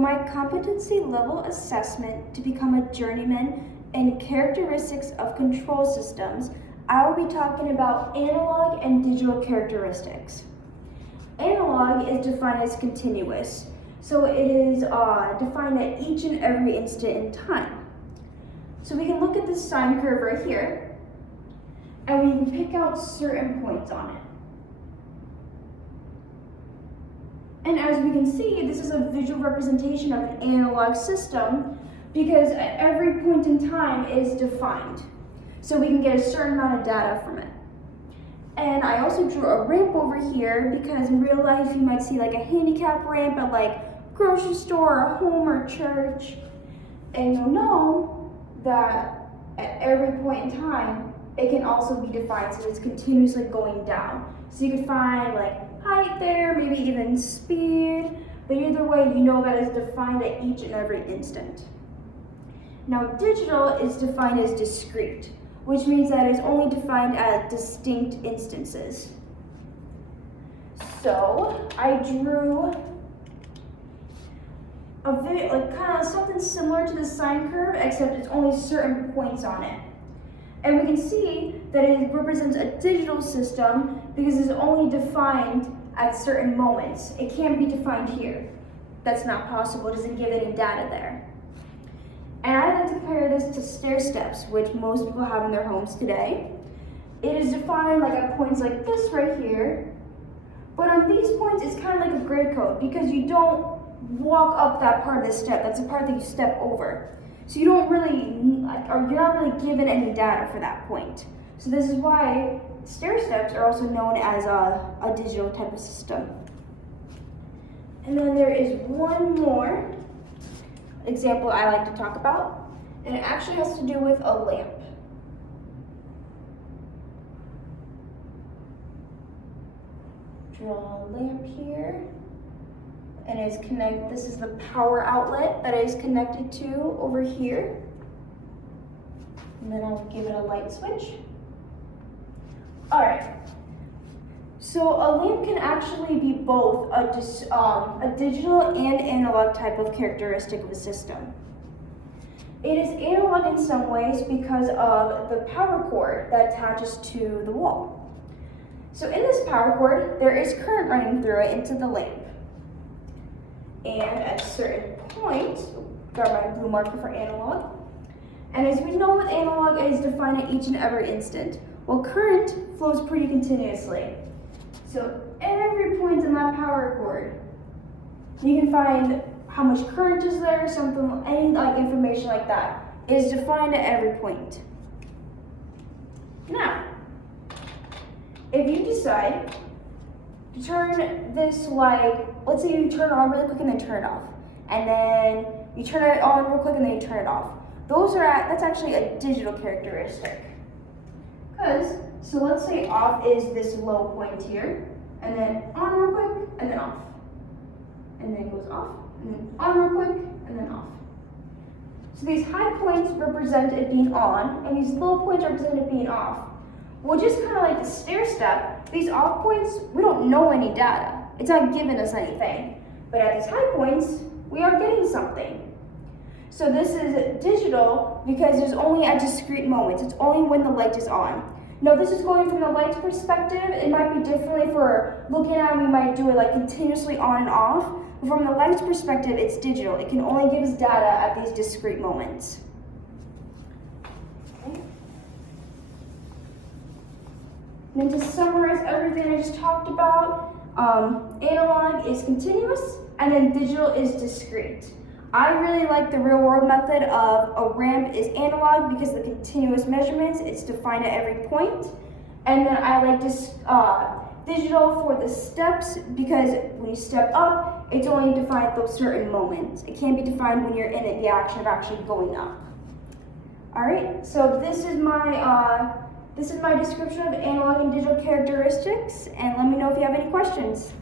my competency level assessment to become a journeyman in characteristics of control systems, I will be talking about analog and digital characteristics. Analog is defined as continuous, so it is defined at each and every instant in time. So we can look at this sine curve right here, and we can pick out certain points on it. And as we can see, this is a visual representation of an analog system because at every point in time is defined. So we can get a certain amount of data from it. And I also drew a ramp over here because in real life you might see like a handicap ramp at like grocery store, or home, or church. And you'll know that at every point in time, it can also be defined so it's continuously going down. So you could find like height there, maybe even speed, but either way, you know that is defined at each and every instant. Now, digital is defined as discrete, which means that it's only defined at distinct instances. So I drew kind of something similar to the sine curve, except it's only certain points on it. And we can see that it represents a digital system because it's only defined at certain moments. It can't be defined here. That's not possible. It doesn't give any data there. And I like to compare this to stair steps, which most people have in their homes today. It is defined like at points like this right here. But on these points, it's kind of like a grade code because you don't walk up that part of the step. That's the part that you step over. So you don't really, or you're not really given any data for that point. So this is why stair steps are also known as a digital type of system. And then there is one more example I like to talk about, and it actually has to do with a lamp. Draw a lamp here. And it's this is the power outlet that it is connected to over here. And then I'll give it a light switch. All right. So a lamp can actually be both a digital and analog type of characteristic of a system. It is analog in some ways because of the power cord that attaches to the wall. So in this power cord, there is current running through it into the lamp. And at a certain point, got my blue marker for analog. And as we know with analog, it is defined at each and every instant. Well, current flows pretty continuously. So every point in that power cord, you can find how much current is there, something, any like information like that. It is defined at every point. Now, if you decide to turn this let's say you turn it on really quick and then turn it off. And then you turn it on real quick and then you turn it off. That's actually a digital characteristic. So let's say off is this low point here, and then on real quick, and then off. And then it goes off, and then on real quick, and then off. So these high points represent it being on, and these low points represent it being off. Well, just kind of like the stair step, these off points, we don't know any data. It's not giving us anything. But at these high points, we are getting something. So this is digital because there's only at discrete moments. It's only when the light is on. Now this is going from the light's perspective. It might be differently for looking at it. We might do it like continuously on and off. But from the light's perspective, it's digital. It can only give us data at these discrete moments. Okay. And then to summarize everything I just talked about, analog is continuous and then digital is discrete. I really like the real world method of a ramp is analog because the continuous measurements, it's defined at every point. And then I like this digital for the steps because when you step up, it's only defined at those certain moments. It can't be defined when you're in it, the action of actually going up. All right, so this is my description of analog and digital characteristics, and let me know if you have any questions.